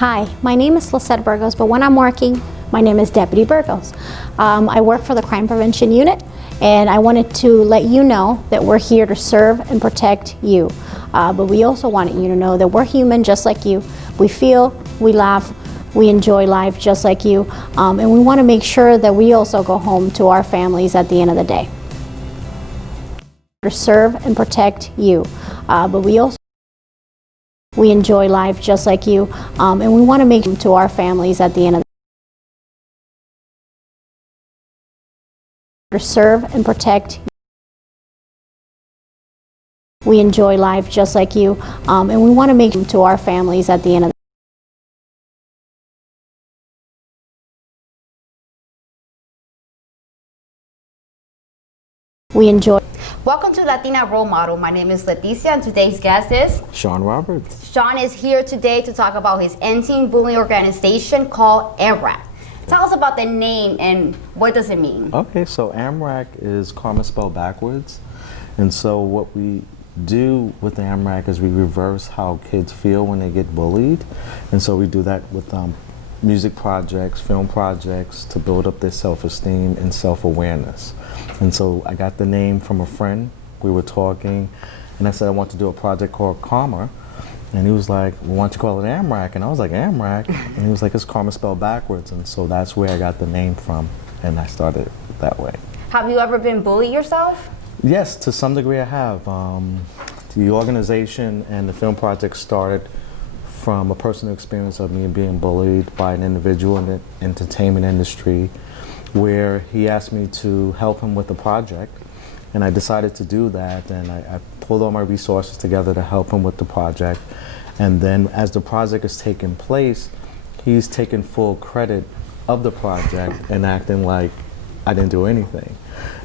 Hi, my name is Lisette Burgos, but when I'm working, my name is Deputy Burgos. I work for the Crime Prevention Unit, and I wanted to let you know that we're here to serve and protect you. But we also wanted you to know that we're human just like you. We feel, we laugh, we enjoy life just like you, and we want to make sure that we also go home to our families at the end of the day. To serve and protect you, but we enjoy life just like you, and we want to make it to our families at the end of the day. To serve and protect. We enjoy life just like you, and we want to make it to our families at the end of the day. We enjoy. Welcome to Latina Role Model. My name is Leticia, and today's guest is Sean Roberts. Sean is here today to talk about his anti-bullying organization called Amrak. Tell us about the name and what does it mean? Okay, so Amrak is karma spelled backwards. And so what we do with the Amrak is we reverse how kids feel when they get bullied. And so we do that with music projects, film projects to build up their self-esteem and self-awareness. And so I got the name from a friend. We were talking, and I said I want to do a project called Karma. And he was like, well, why don't you call it Amrak? And I was like, Amrak? And he was like, it's karma spelled backwards. And so that's where I got the name from, and I started that way. Have you ever been bullied yourself? Yes, to some degree I have. The organization and the film project started from a personal experience of me being bullied by an individual in the entertainment industry, where he asked me to help him with the project, and I decided to do that, and I pulled all my resources together to help him with the project. And then as the project is taking place, he's taking full credit of the project and acting like I didn't do anything.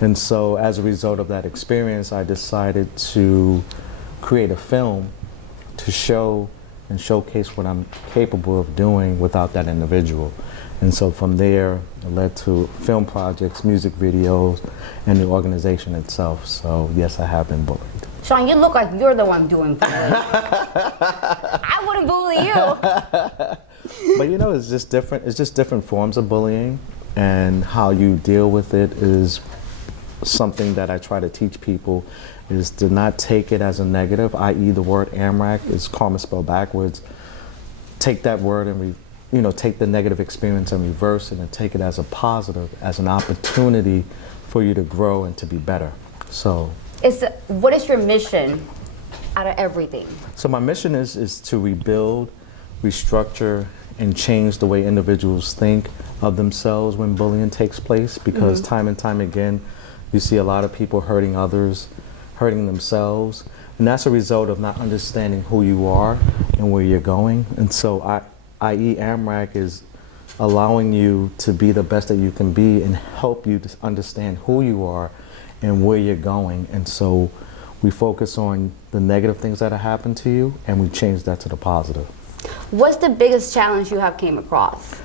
And so as a result of that experience, I decided to create a film to show and showcase what I'm capable of doing without that individual. And so from there, it led to film projects, music videos, and the organization itself. So yes, I have been bullied. Sean, you look like you're the one doing bullying. I wouldn't bully you. But you know, it's just different. It's just different forms of bullying, and how you deal with it is something that I try to teach people, is to not take it as a negative, i.e. the word Amrak is karma spelled backwards. Take that word and take the negative experience and reverse it and take it as a positive, as an opportunity for you to grow and to be better. So what is your mission out of everything? So my mission is to rebuild, restructure, and change the way individuals think of themselves when bullying takes place, because time and time again, you see a lot of people hurting others, hurting themselves, and that's a result of not understanding who you are and where you're going. And so i.e. Amrak is allowing you to be the best that you can be and help you to understand who you are and where you're going. And so we focus on the negative things that have happened to you, and we change that to the positive. What's the biggest challenge you have came across?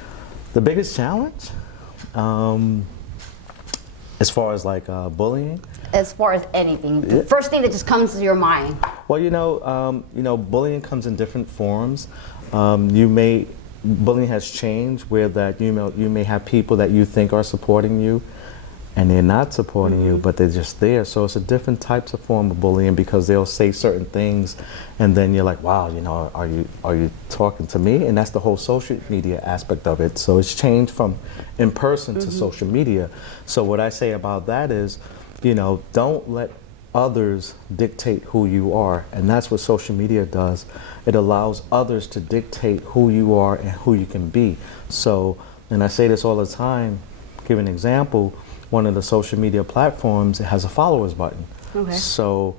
The biggest challenge? As far as like bullying? As far as anything, the first thing that just comes to your mind. Well, bullying comes in different forms. Bullying has changed where that you may have people that you think are supporting you, and they're not supporting you, but they're just there. So it's a different types of form of bullying, because they'll say certain things, and then you're like, wow, are you talking to me? And that's the whole social media aspect of it. So it's changed from in person to social media. So what I say about that is, don't let others dictate who you are, and that's what social media does. It allows others to dictate who you are and who you can be. So, and I say this all the time, give an example, one of the social media platforms, it has a followers button. Okay. So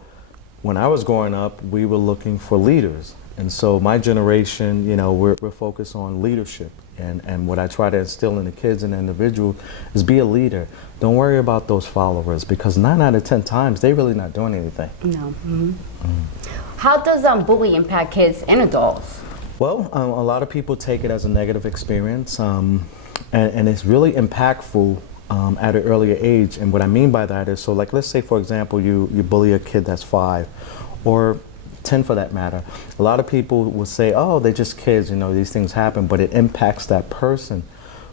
when I was growing up, we were looking for leaders. And so my generation, we're focused on leadership. And what I try to instill in the kids and the individual is be a leader. Don't worry about those followers, because 9 out of 10 times, they're really not doing anything. No. How does bullying impact kids and adults? Well, a lot of people take it as a negative experience, and it's really impactful at an earlier age. And what I mean by that is, so like, let's say for example, you bully a kid that's 5, or 10 for that matter, a lot of people will say, oh, they're just kids, you know, these things happen, but it impacts that person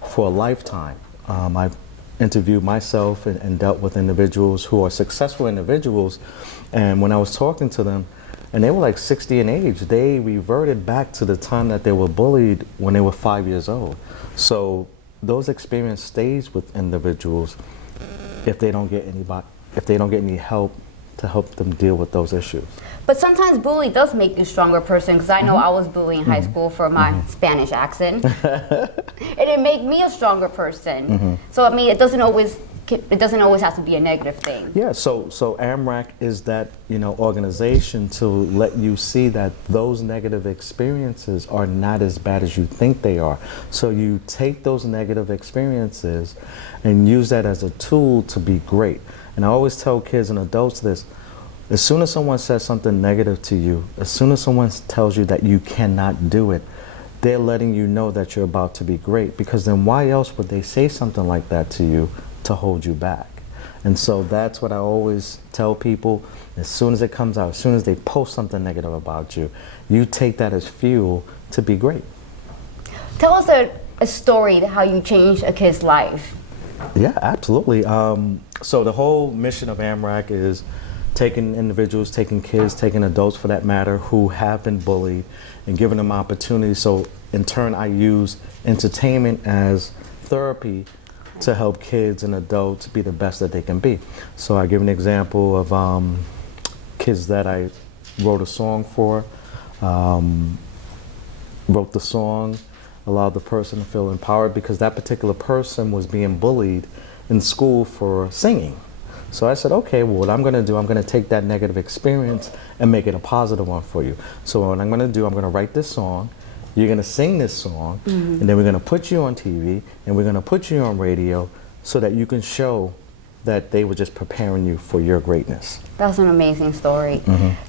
for a lifetime. I've interviewed myself and dealt with individuals who are successful individuals, and when I was talking to them, and they were like 60 in age, they reverted back to the time that they were bullied when they were 5 years old. So those experiences stays with individuals if they don't get any help to help them deal with those issues. But sometimes bullying does make you a stronger person, because I know I was bullied in high school for my Spanish accent. And it made me a stronger person. So I mean, it doesn't always have to be a negative thing. Yeah, so Amrak is that, you know, organization to let you see that those negative experiences are not as bad as you think they are. So you take those negative experiences and use that as a tool to be great. And I always tell kids and adults this: as soon as someone says something negative to you, as soon as someone tells you that you cannot do it, they're letting you know that you're about to be great, because then why else would they say something like that to you to hold you back? And so that's what I always tell people. As soon as it comes out, as soon as they post something negative about you, you take that as fuel to be great. Tell us a story how you changed a kid's life. Yeah, absolutely. So the whole mission of Amrak is taking individuals, taking kids, taking adults for that matter, who have been bullied, and giving them opportunities. So in turn, I use entertainment as therapy to help kids and adults be the best that they can be. So I give an example of kids that I wrote a song for, wrote the song, allowed the person to feel empowered, because that particular person was being bullied in school for singing. So I said, okay, well, what I'm going to do, I'm going to take that negative experience and make it a positive one for you. So what I'm going to do, I'm going to write this song, you're going to sing this song, and then we're going to put you on TV, and we're going to put you on radio, so that you can show that they were just preparing you for your greatness. That's an amazing story.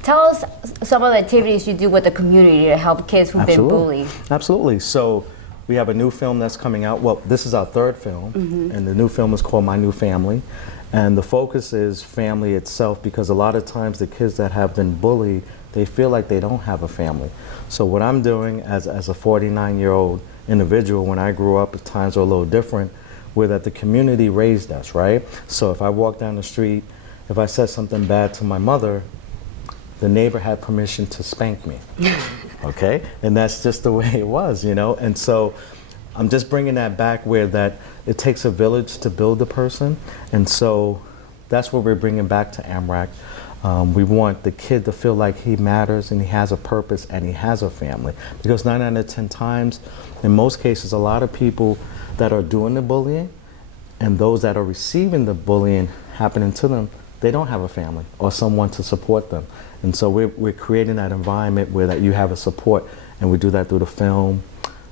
Tell us some of the activities you do with the community to help kids who've been bullied. Absolutely. So we have a new film that's coming out. Well, this is our third film, and the new film is called My New Family. And the focus is family itself, because a lot of times the kids that have been bullied, they feel like they don't have a family. So what I'm doing as a 49-year-old individual, when I grew up, at times were a little different, where that the community raised us, right? So if I walk down the street, if I said something bad to my mother, the neighbor had permission to spank me, okay? And that's just the way it was, you know? And so I'm just bringing that back, where that it takes a village to build a person. And so that's what we're bringing back to Amrak. We want the kid to feel like he matters and he has a purpose and he has a family. Because 9 out of 10 times, in most cases, a lot of people that are doing the bullying and those that are receiving the bullying happening to them, they don't have a family or someone to support them. And so we're creating that environment where that you have a support, and we do that through the film,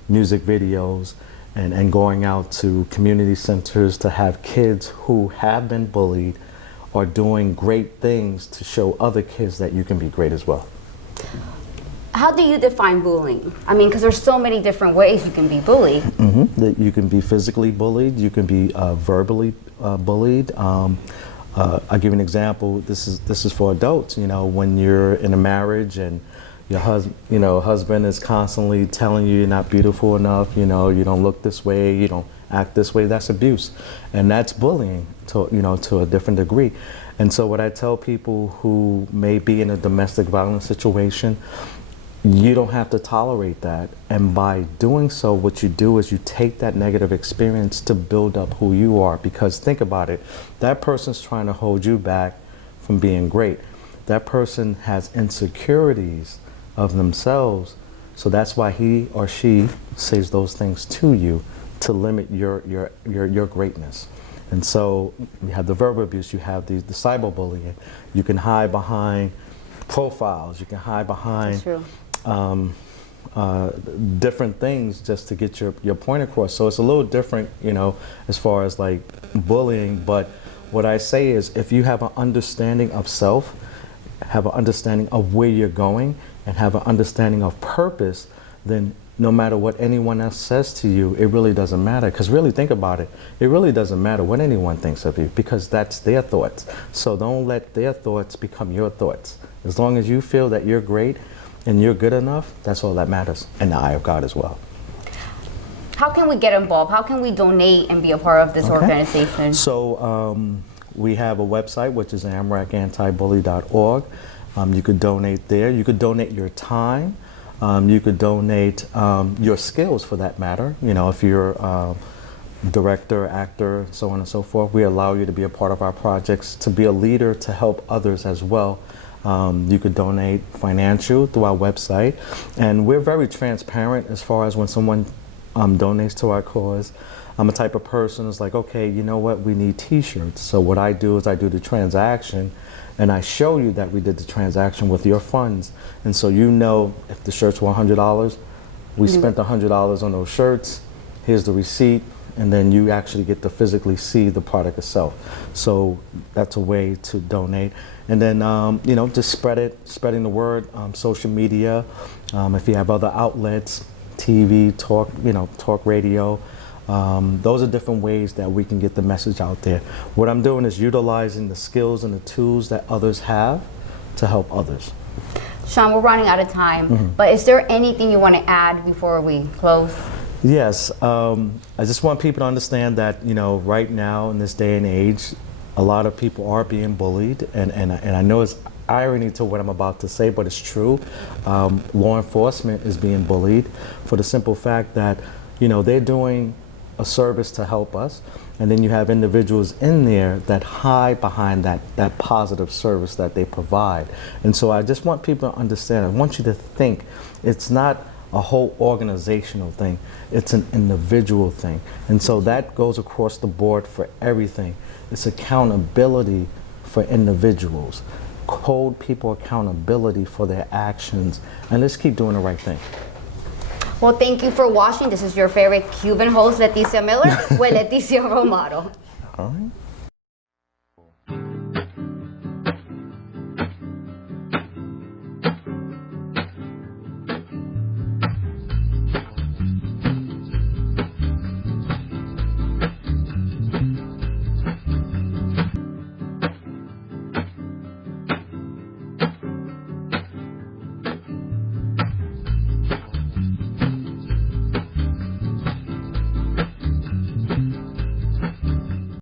music videos, and going out to community centers to have kids who have been bullied or doing great things to show other kids that you can be great as well. How do you define bullying? I mean, because there's so many different ways you can be bullied. That you can be physically bullied, you can be verbally bullied. I'll give you an example. This is for adults. You know, when you're in a marriage and your husband is constantly telling you you're not beautiful enough, you know, you don't look this way, you don't act this way, that's abuse. And that's bullying to a different degree. And so what I tell people who may be in a domestic violence situation, you don't have to tolerate that. And by doing so, what you do is you take that negative experience to build up who you are. Because think about it, that person's trying to hold you back from being great. That person has insecurities of themselves, so that's why he or she says those things to you to limit your greatness. And so you have the verbal abuse, you have the cyberbullying. You can hide behind profiles, you can hide behind different things just to get your point across. So it's a little different, you know, as far as like bullying. But what I say is, if you have an understanding of self, have an understanding of where you're going, and have an understanding of purpose, then no matter what anyone else says to you, it really doesn't matter. Because really, think about it. It really doesn't matter what anyone thinks of you, because that's their thoughts. So don't let their thoughts become your thoughts. As long as you feel that you're great and you're good enough, that's all that matters, in the eye of God as well. How can we get involved? How can we donate and be a part of this organization? So we have a website, which is amrakantibully.org. You could donate there. You could donate your time. You could donate your skills, for that matter. You know, if you're a director, actor, so on and so forth, we allow you to be a part of our projects, to be a leader, to help others as well. You could donate financial through our website. And we're very transparent as far as when someone donates to our cause. I'm a type of person who's like, okay, you know what, we need t-shirts. So what I do is I do the transaction, and I show you that we did the transaction with your funds. And so you know, if the shirts were $100, we spent $100 on those shirts, here's the receipt, and then you actually get to physically see the product itself. So that's a way to donate. And then, you know, just spreading the word, social media, if you have other outlets, TV, talk radio, those are different ways that we can get the message out there. What I'm doing is utilizing the skills and the tools that others have to help others. Sean, we're running out of time, but is there anything you want to add before we close? Yes, I just want people to understand that, you know, right now in this day and age, a lot of people are being bullied, and I know it's irony to what I'm about to say, but it's true. Law enforcement is being bullied for the simple fact that, you know, they're doing a service to help us, and then you have individuals in there that hide behind that positive service that they provide. And so I just want people to understand, I want you to think, it's not a whole organizational thing, it's an individual thing. And so that goes across the board for everything. It's accountability for individuals. Hold people accountability for their actions, and let's keep doing the right thing. Well, thank you for watching. This is your favorite Cuban host, Leticia Miller, with Leticia Romero. All right.